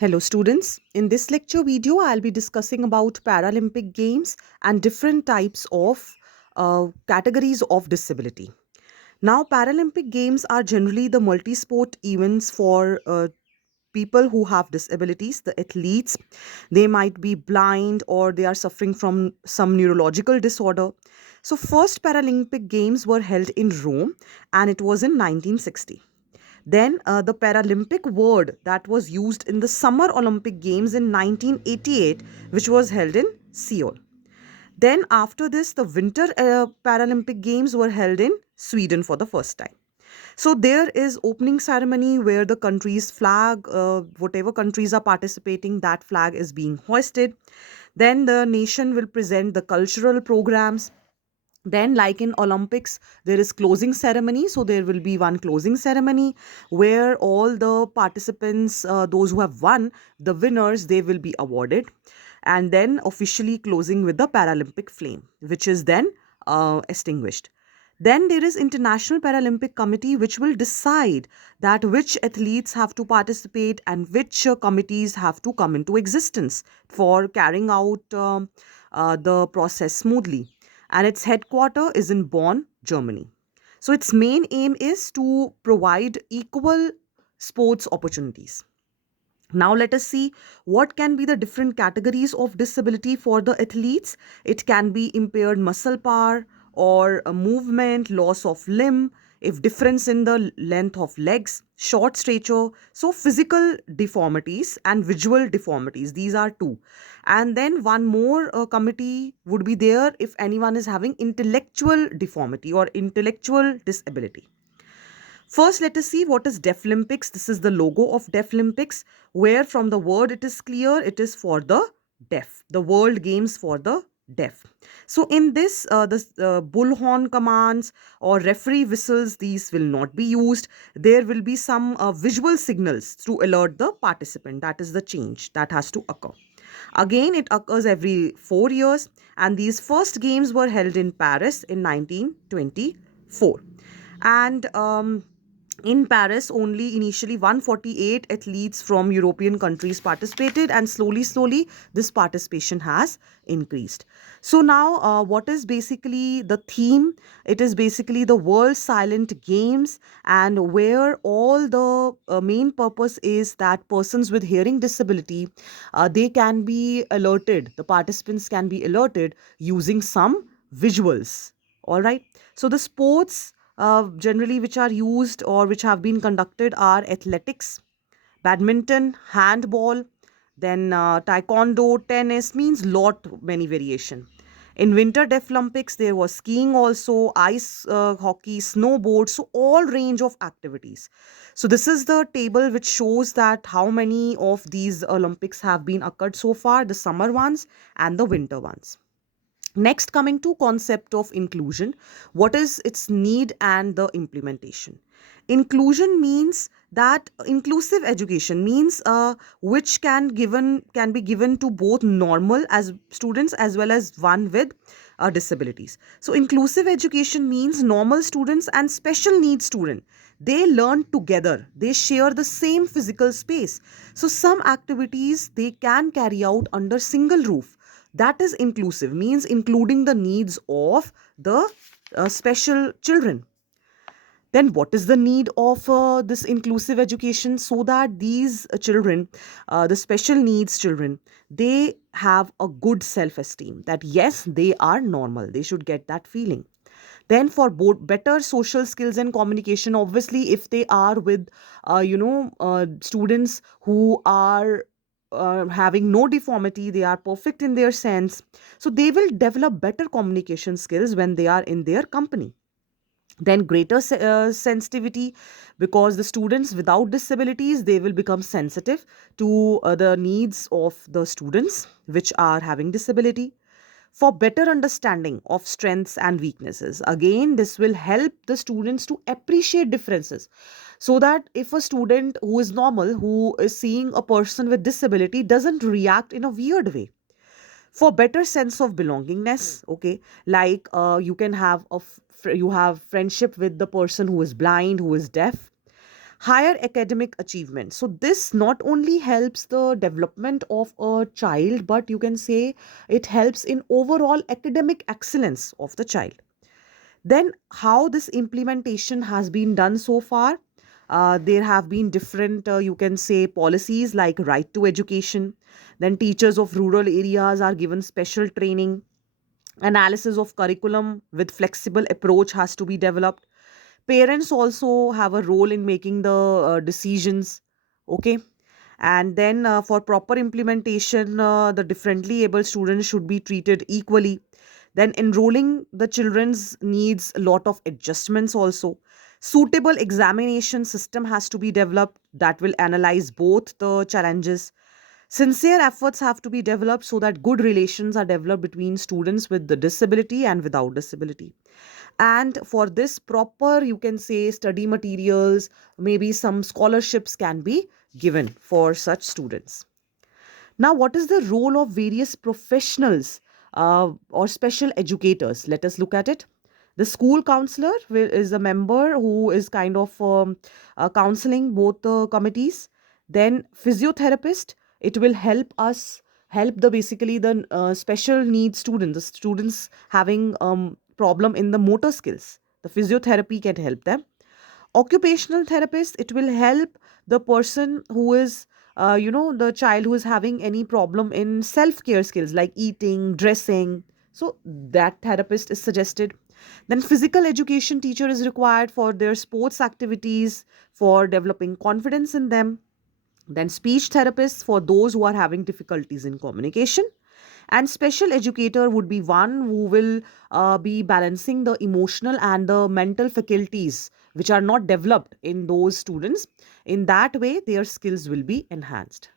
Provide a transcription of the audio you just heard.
Hello students, in this lecture video I'll be discussing about Paralympic Games and different types of categories of disability. Now Paralympic Games are generally the multi-sport events for people who have disabilities, the athletes. They might be blind or they are suffering from some neurological disorder. So first Paralympic Games were held in Rome and it was in 1960. Then the Paralympic word that was used in the Summer Olympic Games in 1988, which was held in Seoul. Then after this, the Winter Paralympic Games were held in Sweden for the first time. So there is opening ceremony where the country's flag, whatever countries are participating, that flag is being hoisted. Then the nation will present the cultural programs. Then like in Olympics there is closing ceremony, so there will be one closing ceremony where all the participants, those who have won, the winners, they will be awarded, and then officially closing with the Paralympic flame, which is then extinguished. Then there is International Paralympic Committee, which will decide that which athletes have to participate and which committees have to come into existence for carrying out the process smoothly. And its headquarter is in Bonn, Germany. So its main aim is to provide equal sports opportunities. Now let us see what can be the different categories of disability for the athletes. It can be impaired muscle power or a movement, loss of limb, if difference in the length of legs, short stature, so physical deformities and visual deformities. These are two. And then one more committee would be there if anyone is having intellectual deformity or intellectual disability. First, let us see what is Deaflympics. This is the logo of Deaflympics, where from the word it is clear it is for the deaf, the World Games for the deaf. So, in this, the bullhorn commands or referee whistles, these will not be used. There will be some visual signals to alert the participant. That is the change that has to occur. Again, it occurs every 4 years, and these first games were held in Paris in 1924. And in Paris, only initially 148 athletes from European countries participated, and slowly, this participation has increased. So, now what is basically the theme? It is basically the World Silent Games, and where all the main purpose is that persons with hearing disability, they can be alerted, the participants can be alerted using some visuals. All right. So, the sports generally which are used or which have been conducted are athletics, badminton, handball, then taekwondo, tennis, means lot many variation. In Winter Deaflympics, there was skiing also, ice hockey, snowboard, so all range of activities. So this is the table which shows that how many of these Olympics have been occurred so far, the summer ones and the winter ones. Next, coming to concept of inclusion, what is its need and the implementation? Inclusion means that inclusive education means which can be given to both normal as students as well as one with disabilities. So inclusive education means normal students and special needs student, they learn together, they share the same physical space, so some activities they can carry out under single roof. That is inclusive, means including the needs of the special children. Then what is the need of this inclusive education, so that these children, the special needs children, they have a good self esteem, that yes, they are normal, they should get that feeling. Then for both better social skills and communication, obviously if they are with students who are having no deformity, they are perfect in their sense, so they will develop better communication skills when they are in their company. Then greater sensitivity, because the students without disabilities, they will become sensitive to the needs of the students which are having disability. For better understanding of strengths and weaknesses, again this will help the students to appreciate differences, so that if a student who is normal, who is seeing a person with disability, doesn't react in a weird way. For better sense of belongingness, okay, like you can have you have friendship with the person who is blind, who is deaf. Higher academic achievement. So this not only helps the development of a child, but you can say it helps in overall academic excellence of the child. Then how this implementation has been done so far, there have been different you can say policies like right to education. Then teachers of rural areas are given special training. Analysis of curriculum with flexible approach has to be developed. Parents also have a role in making the decisions. Okay. And then for proper implementation, the differently able students should be treated equally. Then enrolling the children's needs a lot of adjustments also. Suitable examination system has to be developed that will analyze both the challenges. Sincere efforts have to be developed so that good relations are developed between students with the disability and without disability. And for this proper, you can say, study materials, maybe some scholarships can be given for such students. Now, what is the role of various professionals or special educators? Let us look at it. The school counselor is a member who is kind of counseling both the committees. Then physiotherapist, it will help us help the basically the special needs students, the students having problem in the motor skills. The physiotherapy can help them. Occupational therapist, it will help the person who is the child who is having any problem in self care skills like eating, dressing. So that therapist is suggested. Then physical education teacher is required for their sports activities, for developing confidence in them. Then speech therapists for those who are having difficulties in communication. And special educator would be one who will be balancing the emotional and the mental faculties which are not developed in those students. In that way, their skills will be enhanced.